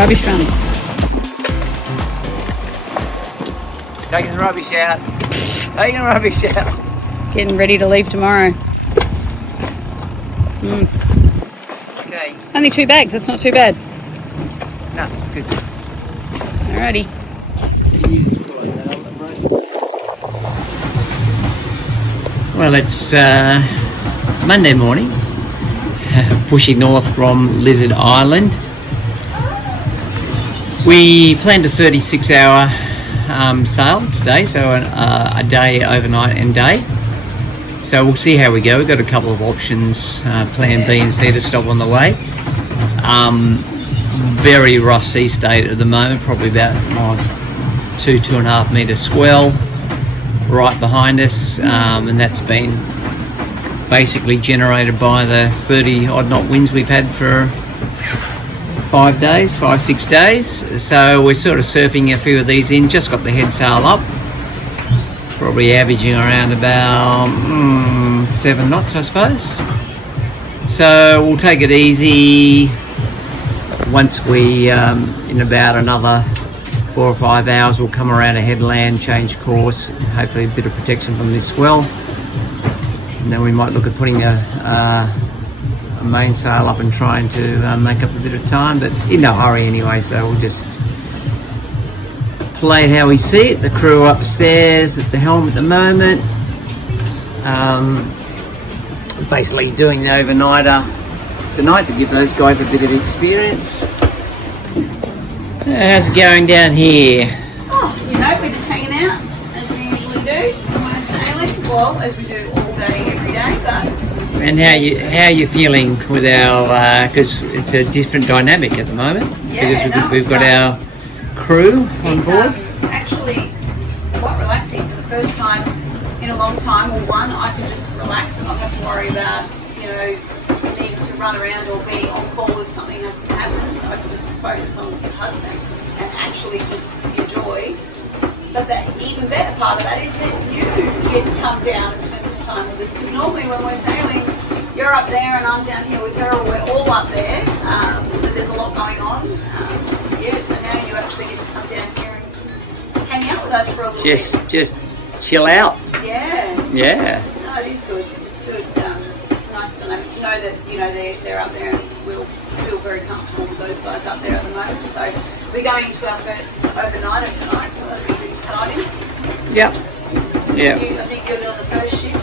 Rubbish run. Taking the rubbish out. Taking the rubbish out. Getting ready to leave tomorrow. Okay. Only 2 bags, that's not too bad. No, it's good. Alrighty. Well, it's Monday morning, pushing north from Lizard Island. We planned a 36-hour sail today, so a day, overnight and day. So we'll see how we go. We've got a couple of options, plan B and C to stop on the way. Very rough sea state at the moment, probably about 2.5 metre swell right behind us, and that's been basically generated by the 30 odd knot winds we've had for 5, 6 days. So we're sort of surfing a few of these in, just got the head sail up, probably averaging around about 7 knots, I suppose. So we'll take it easy. Once we in about another 4 or 5 hours, we'll come around a headland, change course, hopefully a bit of protection from this swell, and then we might look at putting a mainsail up and trying to make up a bit of time, but in no hurry anyway, so we'll just play how we see it. The crew upstairs at the helm at the moment, basically doing the overnighter tonight to give those guys a bit of experience. How's it going down here? Oh, we're just hanging out, as we usually do when we're sailing. Well, as we do all day, every day, but... And how you feeling with our, because it's a different dynamic at the moment. Yeah, because we've got our crew on board. Actually quite relaxing for the first time in a long time. Well, one, I can just relax and not have to worry about, needing to run around or being on call if something has to happen. So I can just focus on Hudson and actually just enjoy. But the even better part of that is that you get to come down and spend some time with us. Because normally when we're sailing, you're up there and I'm down here with her, or we're all up there. But there's a lot going on. So now you actually get to come down here and hang out with us for a little bit. Just chill out. Yeah. Yeah. No, it is good. It's good. It's a nice dynamic to know that they're up there and we'll feel very comfortable with those guys up there at the moment. So we're going into our first overnighter tonight, so that'll be pretty exciting. Yep. Yeah. I think you're on the first shift.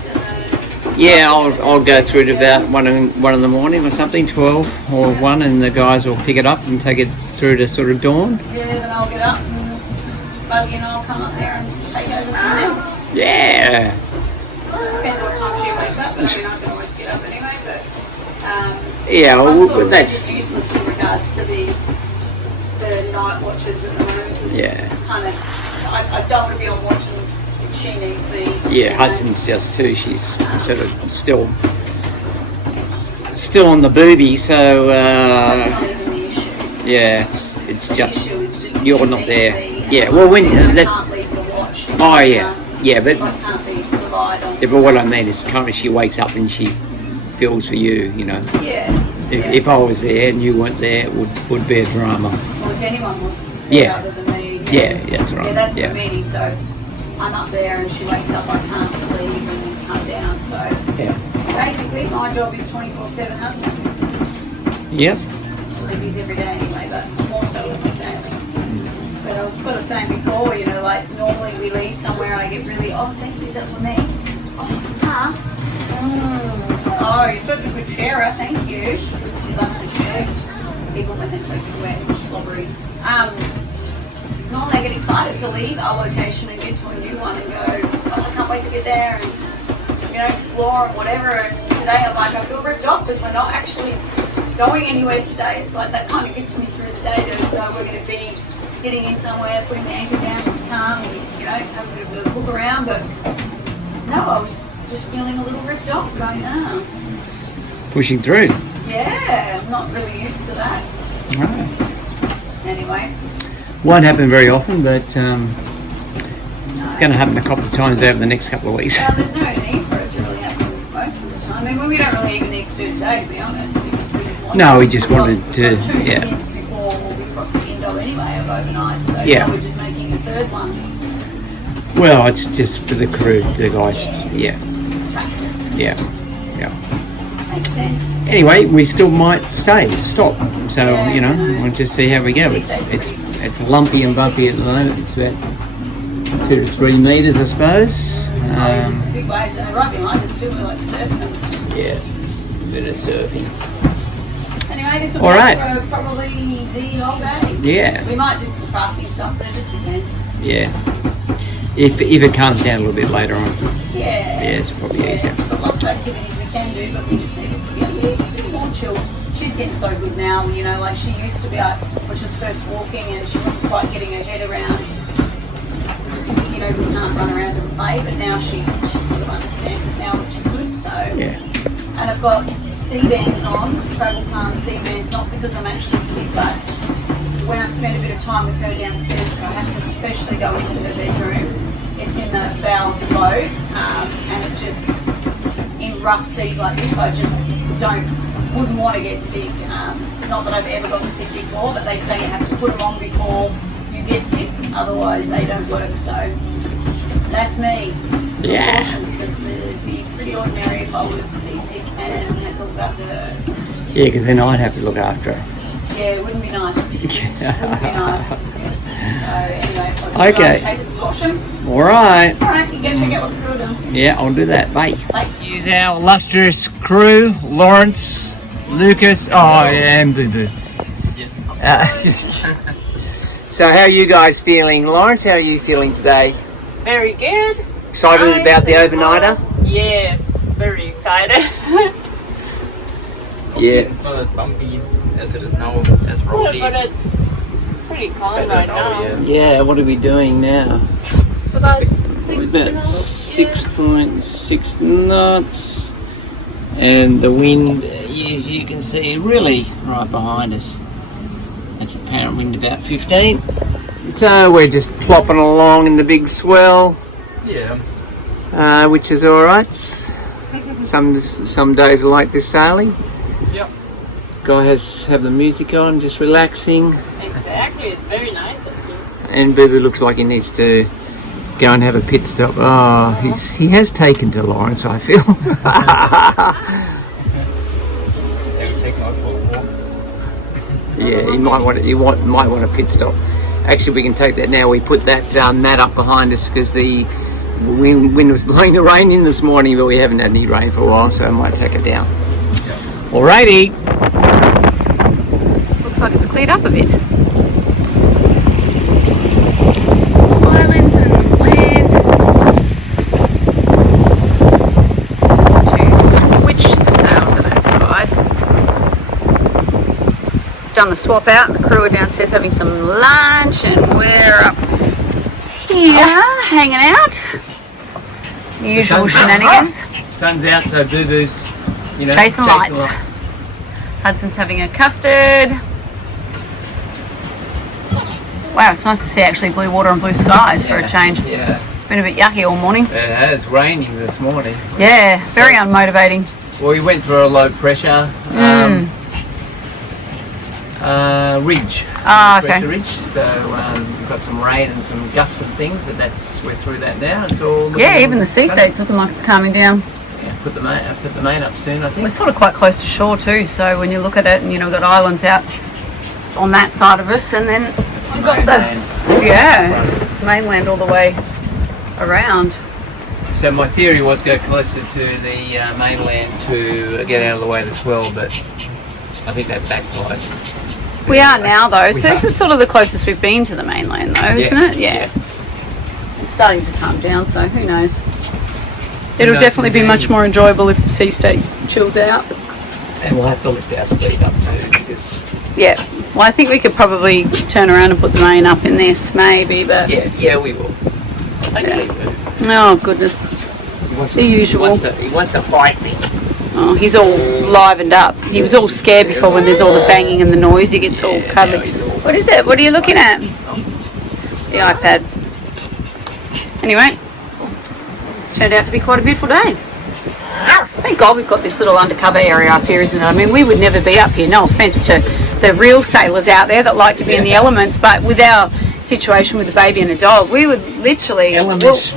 Yeah, I'll go through to about 1 in the morning or something, 12 or 1, and the guys will pick it up and take it through to sort of dawn. Yeah, then I'll get up and Buggy and I'll come up there and take over from them. Yeah. Depends what time she wakes up, but I can always get up anyway. But yeah, I'm well, sort of that's useless in regards to the night watches at the moment. Kind of, I don't want to be on watch and she needs me. Yeah, Hudson's just too. She's sort of still on the booby, so that's not even the issue. yeah, it's The just issue is just you're she not needs there. me, and Yeah, well, when I that's can't leave the watch. oh yeah, but So I can't be relied on. yeah, but what I mean is, currently she wakes up and she feels for you. Yeah. If I was there and you weren't there, it would be a drama. Well, if anyone was there Yeah. other than me. Yeah, that's right. Yeah, that's Yeah. for me. So if I'm up there and she wakes up, I can't leave and come down. So Yeah. basically, my job is 24/7 Hudson. Yep. It's really busy every day anyway, but more so with my sailing. But I was sort of saying before, like normally we leave somewhere and I get really, oh, thank you, is that for me? Oh, ta. Oh, you're such a good sharer, thank you. Love to share, even when they're soaking wet and slobbery. Normally I get excited to leave our location and get to a new one and go, oh, I can't wait to get there and explore and whatever. And today I'm like, I feel ripped off because we're not actually going anywhere today. It's like that kind of gets me through the day that we're going to be getting in somewhere, putting the anchor down, calm, and have a bit of a look around. But no, I was just feeling a little ripped off, going, Pushing through. yeah, I'm not really used to that. Right. Anyway. Won't happen very often, but it's going to happen a couple of times over the next couple of weeks. Well, there's no need for it to really happen most of the time. I mean, we don't really even need to do it today, to be honest. If we didn't want No, to. we just wanted to, We've got 2 yeah. stints before we cross the overnight. So Yeah. now we're just making a third one. Well, it's just for the crew, the guys. Yeah, Practice. yeah. Makes sense. Anyway, we still might stop. So Yeah, you know, who knows? we'll just see how we go. It's lumpy and bumpy at the moment. It's about 2 to 3 meters, I suppose. It's big waves, and they're right behind us too. We're like surfing them. Yeah, a bit of surfing. Anyway, this will All be right. for probably the whole day. Yeah, We might do some crafting stuff, but it just depends. yeah. If it calms down a little bit later on. Yeah. Yeah, it's probably easier. We've got lots of activities we can do, but we just need it to be a little bit more chill. She's getting so good now, you know, like she used to be out when she was first walking and she wasn't quite getting her head around, you know, we can't run around and play, but now she sort of understands it now, which is good. So, Yeah. and I've got sea bands on, travel calm sea bands, not because I'm actually sick, but when I spend a bit of time with her downstairs, if I have to especially go into her bedroom, it's in the bow of the boat, and it just, in rough seas like this, I just wouldn't want to get sick. Not that I've ever gotten sick before, but they say you have to put them on before you get sick, otherwise they don't work. So that's me. Yeah. Because it'd be pretty ordinary if I was seasick and had to look after her. Yeah, because then I'd have to look after her. Yeah, it wouldn't be nice. Wouldn't be nice. So anyway, I'll just Okay. take the caution. All right. All right, you go check out what the crew are doing. Yeah, I'll do that. Bye. Bye. Here's our illustrious crew: Lawrence, Lucas, and Boo Boo. Yes. So, how are you guys feeling, Lawrence? How are you feeling today? Very good. Excited Nice about the and overnighter? calm. Yeah, very excited. Yeah. It's not as bumpy as it is now, as Yeah, rolly. but it's pretty calm right now. Yeah. What are we doing now? About About 6.6 knots, and the wind, as you can see, really right behind us. That's apparent wind about 15. So we're just plopping along in the big swell, Yeah. which is all right. Some days are like this sailing. Yep. Guy have the music on, just relaxing, Exactly, it's very nice up here. and Boo Boo looks like he needs to go and have a pit stop. Oh, he has taken to Lawrence, I feel. They would take him out for a walk. Yeah, he might want a pit stop. Actually, we can take that now. We put that mat up behind us because the wind was blowing the rain in this morning, but we haven't had any rain for a while, so I might take it down. Alrighty. Looks like it's cleared up a bit. Islands and land. To switch the sail to that side. Done the swap out, and the crew are downstairs having some lunch, and we're up here hanging out. Usual shenanigans. Sun's out, so Boo Boo's, Chasing lights. Hudson's having a custard. Wow, it's nice to see actually blue water and blue skies for a change. Yeah, It's been a bit yucky all morning. it has raining this morning. Yeah, very unmotivating. Well, we went through a low pressure ridge. Ah, okay. Pressure ridge. So we've got some rain and some gusts and things, but we're through that now. It's all looking Yeah, even the sea better. state's looking like it's calming down. Yeah, put the main up soon, I think. We're sort of quite close to shore too, so when you look at it, and we've got islands out on that side of us, and then we've got it's mainland all the way around. So my theory was go closer to the mainland to get out of the way of the swell, but I think that backfired. We are now though, so We this are. is sort of the closest we've been to the mainland though, isn't it? Yeah. It's starting to calm down, so who knows. It'll knows, definitely be indeed. much more enjoyable if the sea state chills out. And we'll have to lift our speed up too, because Yeah. Well, I think we could probably turn around and put the main up in this, maybe, but yeah, we will. Hopefully, oh goodness. he wants The usual. He wants to fight me. Oh, he's all livened up. He was all scared before when there's all the banging and the noise. He gets all Yeah, cuddly. now he's all- What is it? What are you looking at? The iPad. Anyway, it's turned out to be quite a beautiful day. Thank God we've got this little undercover area up here, isn't it? I mean, we would never be up here. No offence to the real sailors out there that like to be in the elements, but with our situation with a baby and a dog, we would literally Elements.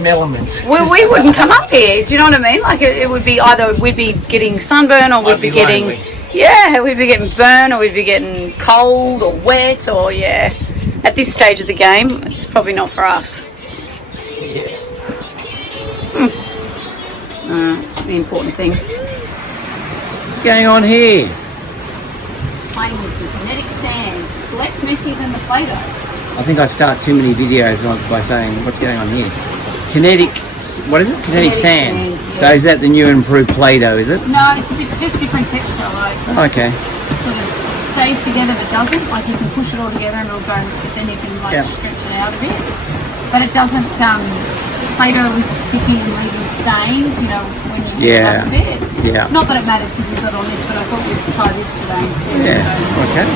we wouldn't come up here. Do you know what I mean? Like it would be either we'd be getting sunburn or we'd be getting we'd be getting burn or we'd be getting cold or wet or At this stage of the game, it's probably not for us. The important things. What's going on here? Playing with some kinetic sand. It's less messy than the Play-Doh. I think I start too many videos by saying what's going on here. Kinetic, what is it? Kinetic sand. Yeah. So is that the new and improved Play-Doh, is it? No, it's just different texture. Like Okay. sort of stays together but doesn't. Like you can push it all together and it'll go, but then you can stretch it out a bit. But it doesn't. Play-Doh is sticky and leaving stains. You know when you have a bed. Yeah. Not that it matters because we've got on this, but I thought we'd try this today instead. Yeah. Okay.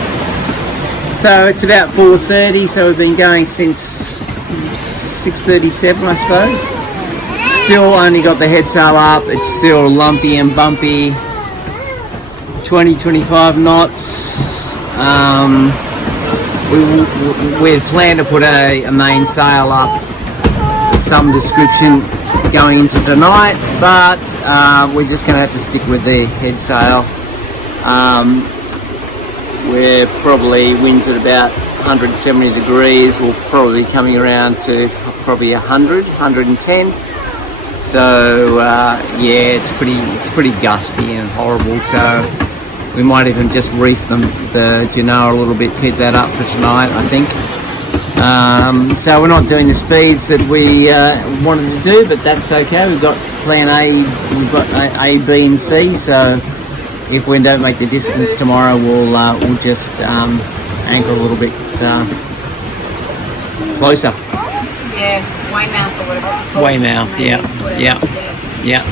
So it's about 4:30. So we've been going since 6:37, I suppose. Still only got the head sail up. It's still lumpy and bumpy. 20-25 knots. We had planned to put a main sail up, some description going into tonight, but we're just going to have to stick with the head sail. We're probably winds at about 170 degrees. We're probably coming around to probably 110. So it's pretty gusty and horrible. So we might even just reef the Genoa a little bit, keep that up for tonight, I think. So we're not doing the speeds that we wanted to do, but that's okay. We've got plan A, we've got A, B and C, so if we don't make the distance tomorrow, we'll just anchor a little bit closer. Yeah, Weymouth or whatever it's called. Weymouth, yeah.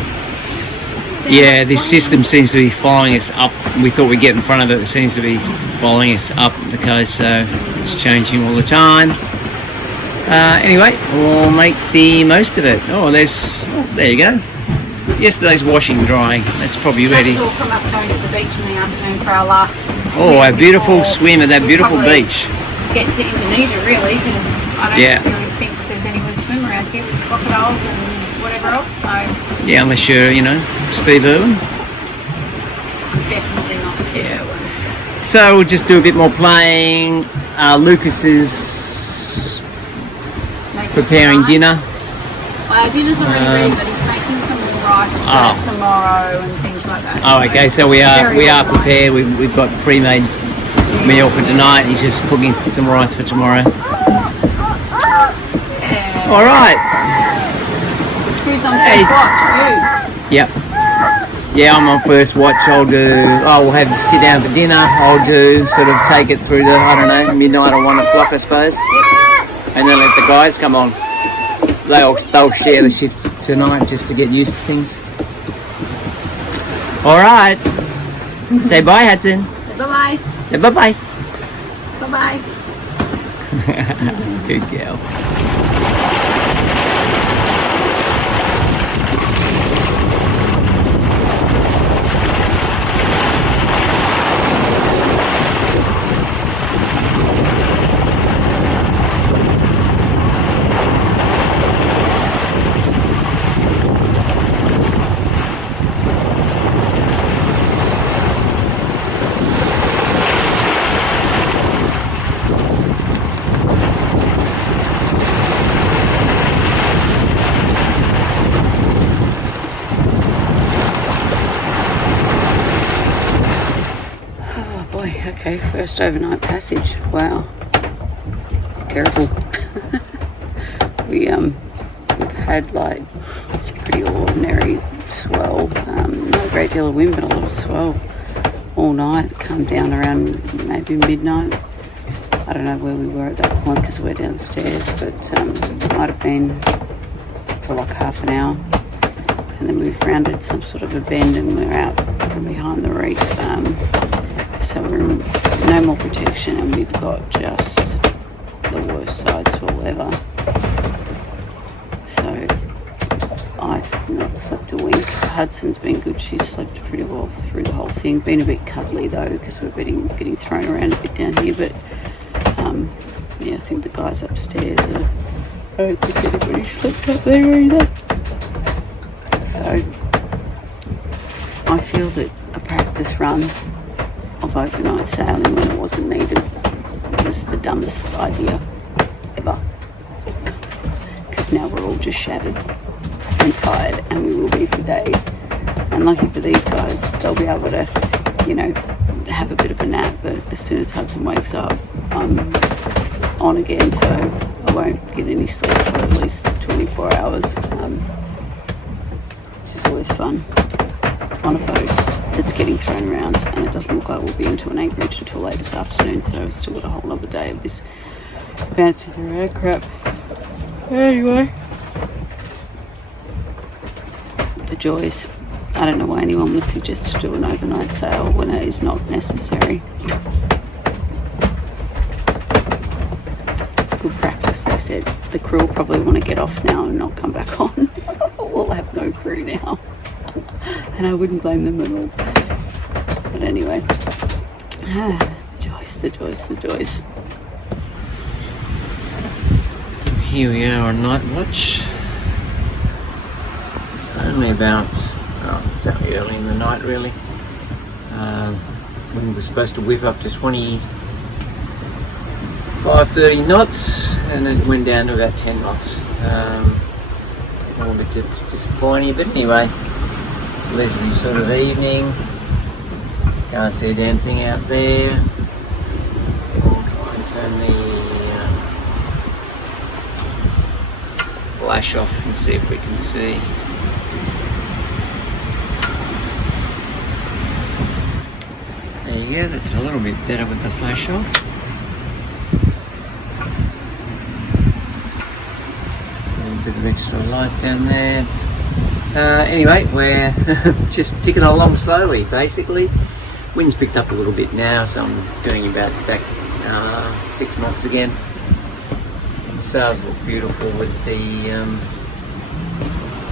Yeah, this system seems to be following us up. We thought we'd get in front of it. It seems to be following us up the coast, so it's changing all the time. Anyway, we'll make the most of it. There you go. Yesterday's washing and drying. That's probably ready. That's all from us going to the beach in the afternoon for our last swim. Oh, a beautiful swim at that beautiful beach. Get to Indonesia really, because I don't really think there's anywhere to swim around here with crocodiles and whatever else. So yeah, unless you're, Steve Irwin. definitely not Steve Irwin. So we'll just do a bit more playing. Lucas is preparing dinner. Dinner's already ready, but he's making some rice for tomorrow and things like that. Oh, okay. So we are prepared. We've got pre-made meal for tonight. He's just cooking some rice for tomorrow. Yeah. All right. Who's on first watch? You? Yep. Yeah, I'm on first watch. We'll have to sit down for dinner. I'll do sort of take it through to, I don't know, midnight or 1 o'clock, I suppose. And then let the guys come on. They'll share the shifts tonight just to get used to things. All right. Say bye, Hudson. Bye-bye. Say bye-bye. Bye-bye. Good girl. Okay, first overnight passage. Wow, terrible. We've had it's a pretty ordinary swell. Not a great deal of wind, but a lot of swell all night. It calmed down around maybe midnight. I don't know where we were at that point because we're downstairs, but might have been for like half an hour. And then we've rounded some sort of a bend and we're out from behind the reef. So we're in no more protection and we've got just the worst side swell ever. So I've not slept a wink. Hudson's been good. She's slept pretty well through the whole thing. Been a bit cuddly though because we're getting thrown around a bit down here. But yeah, I think the guys upstairs are. I don't think anybody slept up there either. So I feel that a practice run of overnight sailing when it wasn't needed was the dumbest idea ever. Because now we're all just shattered and tired, and we will be for days. And lucky for these guys, they'll be able to, you know, have a bit of a nap. But as soon as Hudson wakes up, I'm on again, so I won't get any sleep for at least 24 hours. This is always fun on a boat that's getting thrown around, and it doesn't look like we'll be into an anchorage until late this afternoon, so we've still got a whole other day of this bouncing around crap. Anyway, the joys. I don't know why anyone would suggest to do an overnight sail when it is not necessary. Good practice, they said. The crew will probably want to get off now and not come back on. We'll have no crew now. And I wouldn't blame them at all. But anyway, the joys, the joys, the joys. Here we are on night watch. It's only about, it's only early in the night really. Wind was supposed to whip up to 25-30 knots, and it went down to about 10 knots. A little bit disappointing, but anyway, leisurely sort of evening. Can't see a damn thing out there. We'll try and turn the flash off and see if we can see. There you go, that's a little bit better with the flash off. A little bit of extra light down there. Anyway, we're just ticking along slowly basically. Wind's picked up a little bit now, so I'm going about back 6 knots again. The sails look beautiful with the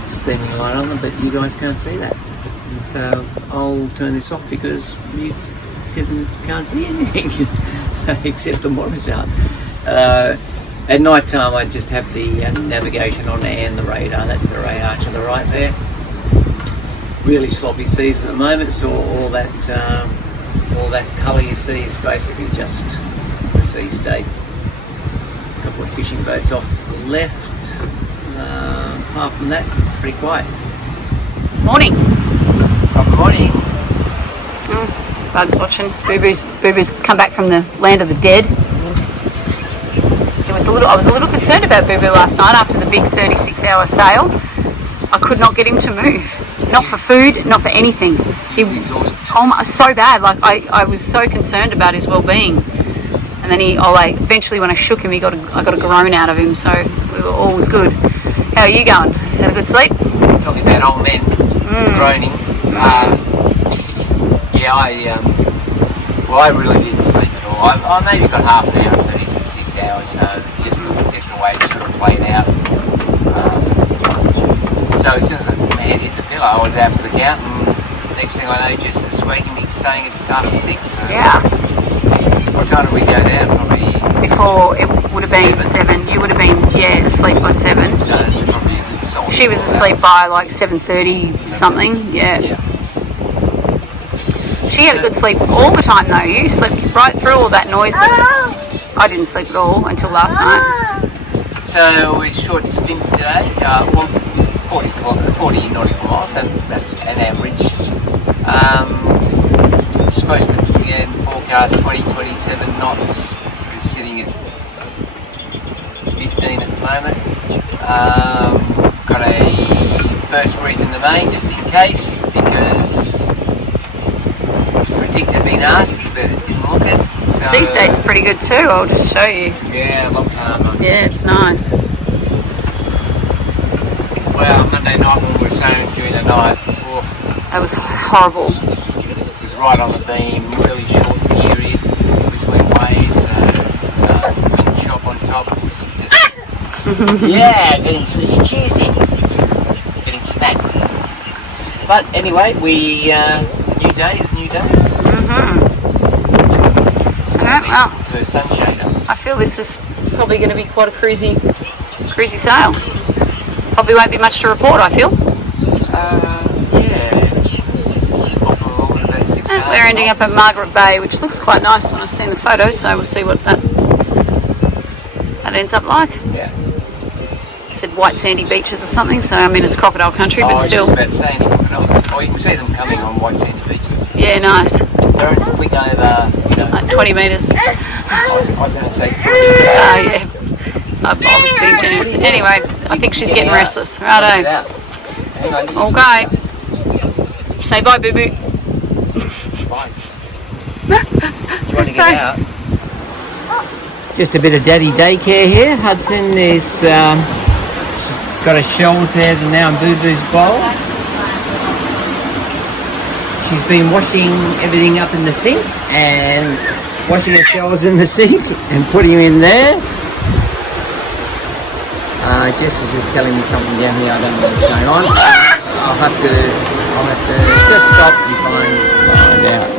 steaming light on them, but you guys can't see that. And so I'll turn this off because you can't see anything except the monitor. At night time I just have the navigation on and the radar. That's the radar to the right there. Really sloppy seas at the moment, so all that colour you see is basically just the sea state. A couple of fishing boats off to the left. Apart from that, pretty quiet. Morning. Good morning. Bugs watching. Boo-Boo's come back from the land of the dead. I was a little concerned about Boo-Boo last night after the big 36-hour sail. I could not get him to move. Not for food, not for anything. He was exhausted. So bad. Like I was so concerned about his well-being. And then eventually when I shook him, I got a groan out of him. So all was good. How are you going? Had a good sleep? Talking about old men groaning. Yeah, I really didn't sleep at all. I maybe got half an hour, 36 hours, so just a way to sort of play it out. So as soon as my head hit the pillow, I was out for the count, and next thing I know, Jess is waking me, saying it's after 6. So Yeah. What time did we go down? Probably before it would have been 7. You would have been asleep by 7. So it's probably a solid She was 4 asleep hours. by like 7:30 something. Yeah. She had a good sleep all the time though. You slept right through all that noise. I didn't sleep at all until last night. So it's short stint today. 40 nautical miles, and that's an average. It's supposed to again forecast 20-27 knots. We're sitting at 15 at the moment. Got a first reef in the main just in case, because it was predicted being nasty, but it didn't look it. So, Sea state's pretty good too. I'll just show you. Yeah, long time. Yeah, it's nice. Well, Monday night when we were sailing during the night, That was horrible. it was right on the beam, really short periods between waves, wind chop on top, just yeah, getting smacked. But anyway, new days. Well, The sunshade up. I feel this is probably going to be quite a cruisy sail. Probably won't be much to report, I feel. We're ending up at Margaret Bay, which looks quite nice when I've seen the photos, so we'll see what that ends up like. Yeah. It said white sandy beaches or something, so I mean it's crocodile country, but still. Just about sandy, you can see them coming on white sandy beaches. Yeah, nice. They're only a quick over, Like 20 metres. I was going to say 30. Yeah. I was being generous. Anyway, I think she's getting restless. Righto. Okay. Say bye, boo boo. Bye. Do you want to get out? Just a bit of daddy daycare here. Hudson is she's got a shells there now in Boo Boo's bowl. She's been washing everything up in the sink and washing her shells in the sink and putting them in there. Jess is just telling me something down here. I don't know what's going on. I'll have to just stop and find out.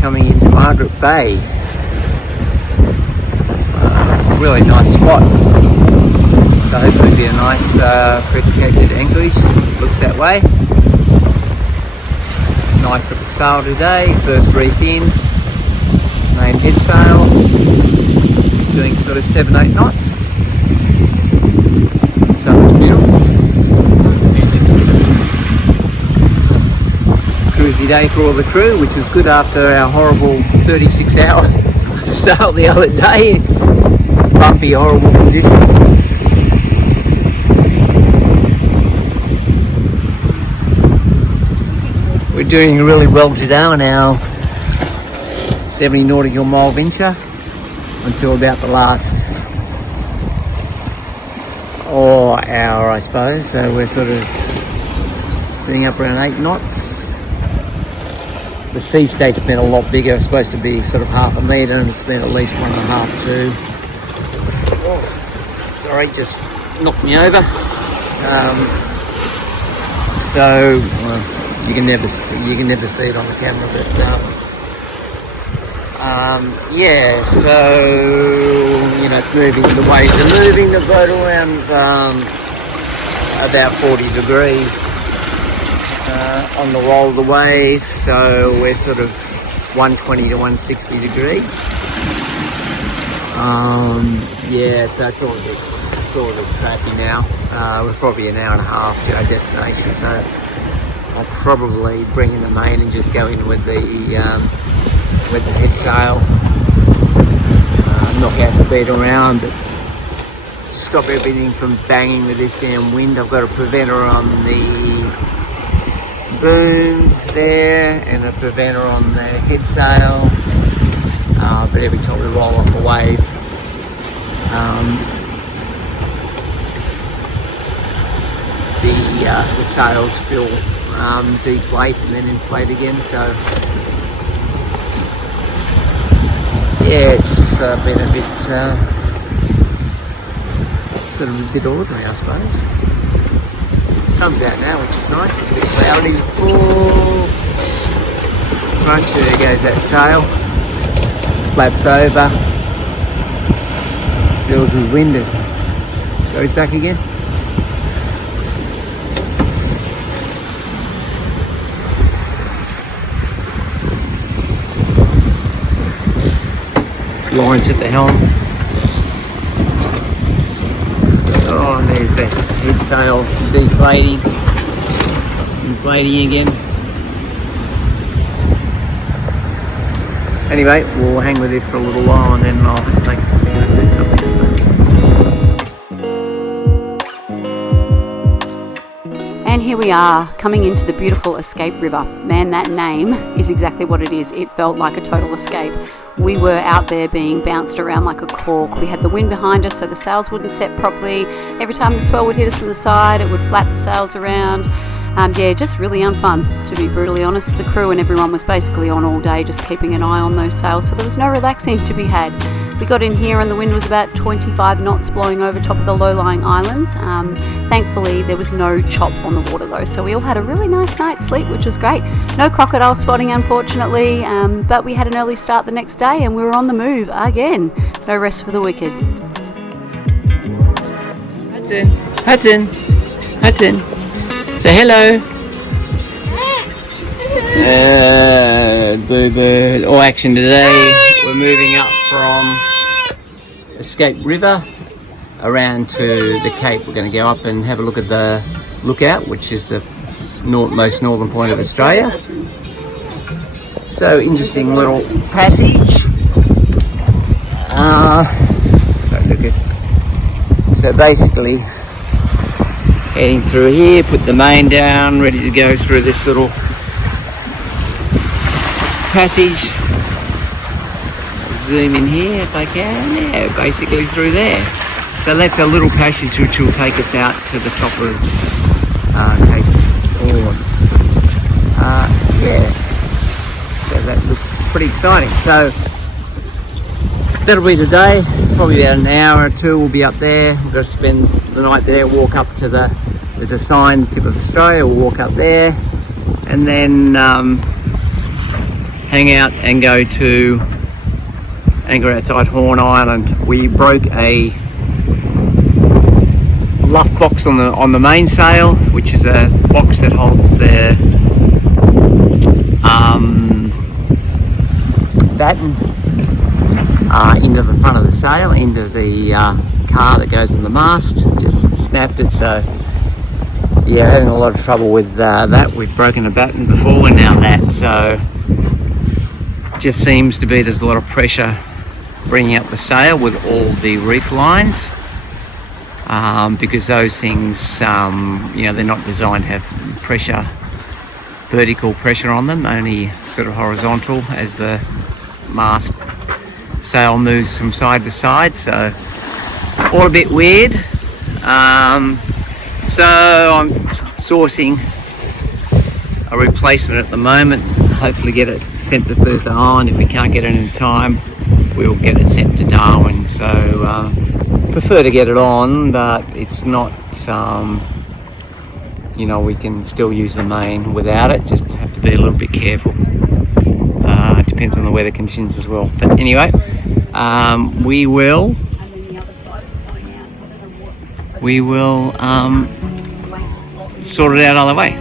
Coming into Margaret Bay, really nice spot, so hopefully it'll be a nice protected anchorage. Looks that way. Nice little sail today, first reef in, main head sail, doing sort of 7-8 knots, so it looks beautiful. Cruisy day for all the crew, which was good after our horrible 36-hour sail the other day. Bumpy, horrible conditions. We're doing really well today on our 70 nautical mile venture until about the last hour, I suppose. So we're sort of doing up around 8 knots. The sea state's been a lot bigger. It's supposed to be sort of 1/2 metre and it's been at least 1.5, 2. Oh, sorry, just knocked me over. So you can never see it on the camera, but yeah. So it's moving. The waves are moving the boat around about 40 degrees. On the roll of the wave, so we're sort of 120 to 160 degrees. Yeah, so it's all a bit crappy now. We're probably an hour and a half to our destination, so I'll probably bring in the main and just go in with the head sail, knock our speed around, but stop everything from banging with this damn wind. I've got a preventer on the boom there and a preventer on the head sail, but every time we roll off a wave, the sails still deflate and then inflate again. So yeah, it's been a bit sort of a bit ordinary, I suppose. Sun's out now, which is nice. It's a bit cloudy. Oh, crunch, there goes that sail. Flaps over. Fills with wind and goes back again. Lawrence at the helm. Oh, and there's the head sail deflating, inflating again. Anyway, we'll hang with this for a little while and then I'll make the sound and do something. And here we are, coming into the beautiful Escape River. Man, that name is exactly what it is. It felt like a total escape. We were out there being bounced around like a cork. We had the wind behind us, so the sails wouldn't set properly. Every time the swell would hit us from the side, it would flap the sails around. Yeah, just really unfun, to be brutally honest. The crew and everyone was basically on all day, just keeping an eye on those sails, so there was no relaxing to be had. We got in here and the wind was about 25 knots blowing over top of the low-lying islands. Thankfully, there was no chop on the water though, so we all had a really nice night's sleep, which was great. No crocodile spotting, unfortunately, but we had an early start the next day and we were on the move again. No rest for the wicked. Hudson, Hudson, Hudson, say hello. Boo boo. All action today. We're moving up from Escape River around to the Cape. We're going to go up and have a look at the lookout, which is the most northern point of Australia. So interesting little passage. Sorry, Lucas. So basically heading through here, put the main down, ready to go through this little passage. Zoom in here if I can. Yeah, basically through there. So that's a little passage which will take us out to the top of Cape Horn. Yeah, so that looks pretty exciting. So that'll be today. Probably about an hour or two we'll be up there. We've got to spend the night there, walk up to there's a sign, tip of Australia, we'll walk up there and then hang out and go to anchor outside Horn Island. We broke a luff box on the mainsail, which is a box that holds the batten into the front of the sail, into the car that goes on the mast. Just snapped it, so yeah, having a lot of trouble with that. We've broken a batten before and now that, so just seems to be there's a lot of pressure bringing up the sail with all the reef lines, because those things, you know, they're not designed to have pressure, vertical pressure on them, only sort of horizontal as the mast sail moves from side to side, so all a bit weird. So I'm sourcing a replacement at the moment, hopefully get it sent to Thursday Island. If we can't get it in time, we'll get it sent to Darwin. So prefer to get it on, but it's not, you know, we can still use the main without it, just have to be a little bit careful. Depends on the weather conditions as well, but anyway, we will sort it out either way.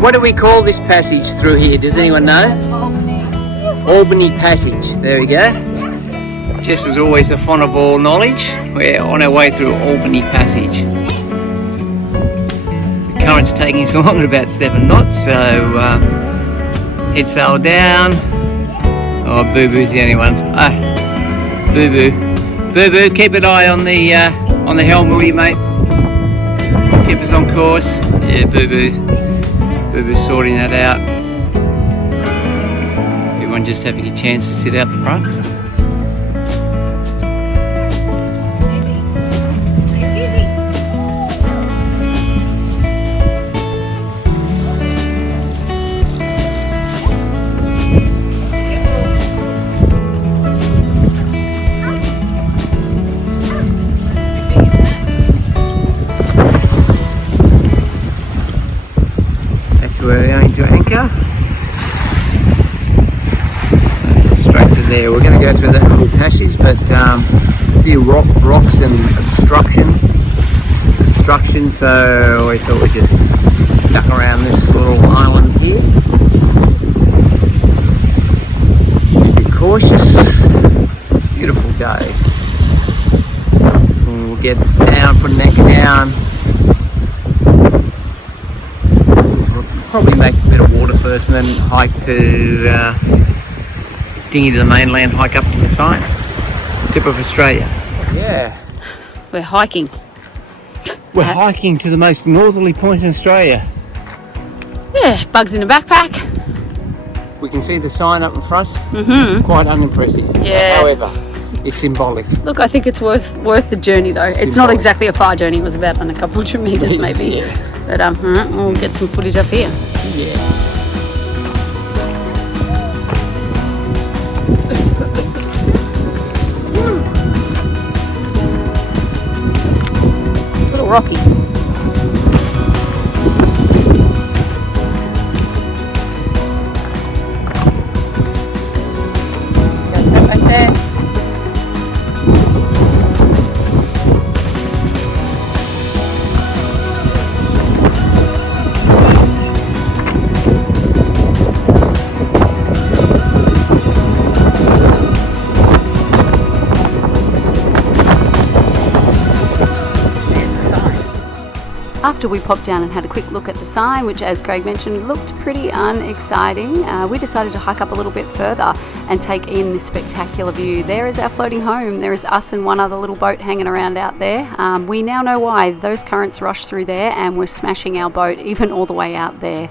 What do we call this passage through here? Does anyone know? Albany Passage. There we go. Jess is always a font of all knowledge. We're on our way through Albany Passage. The current's taking us along at about 7 knots, so head sail down. Oh, Boo Boo's the only one. Boo Boo. Boo Boo, keep an eye on the helm, will you, mate? Keep us on course. Yeah, Boo Boo. Boo Boo's sorting that out. Everyone just having a chance to sit out the front. We're going to anchor straight to there. We're going to go through that little passage, but a few rocks and obstruction, so we thought we'd just duck around this little island here. It'd be cautious. Beautiful day. And we'll get down, put an anchor down. We'll probably make a bit of water first and then hike to dinghy to the mainland, hike up to the site. Tip of Australia. Yeah. We're hiking. We're hiking to the most northerly point in Australia. Yeah, bugs in a backpack. We can see the sign up in front. Mm-hmm. Quite unimpressive. Yeah. However, it's symbolic. Look, I think it's worth the journey though. It's not exactly a far journey. It was about a couple hundred meters maybe. Yeah. But we'll get some footage up here. Yeah. It's a little rocky. Goes back there. After we popped down and had a quick look at the sign, which as Craig mentioned looked pretty unexciting, we decided to hike up a little bit further and take in this spectacular view. There is our floating home. There is us and one other little boat hanging around out there. We now know why. Those currents rushed through there and were smashing our boat even all the way out there.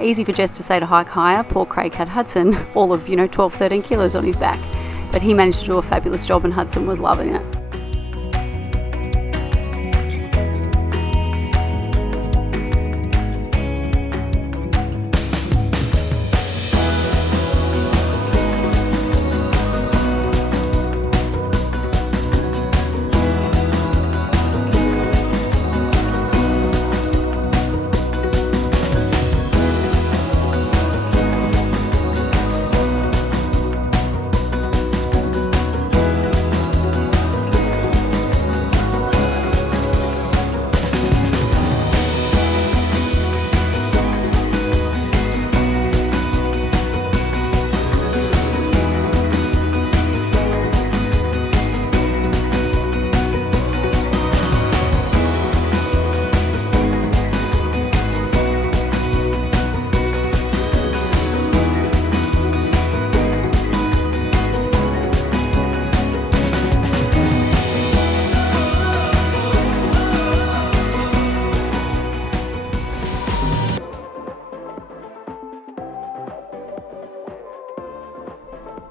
Easy for Jess to say to hike higher. Poor Craig had Hudson all of 12, 13 kilos on his back. But he managed to do a fabulous job and Hudson was loving it.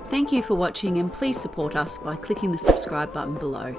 Thank you for watching and please support us by clicking the subscribe button below.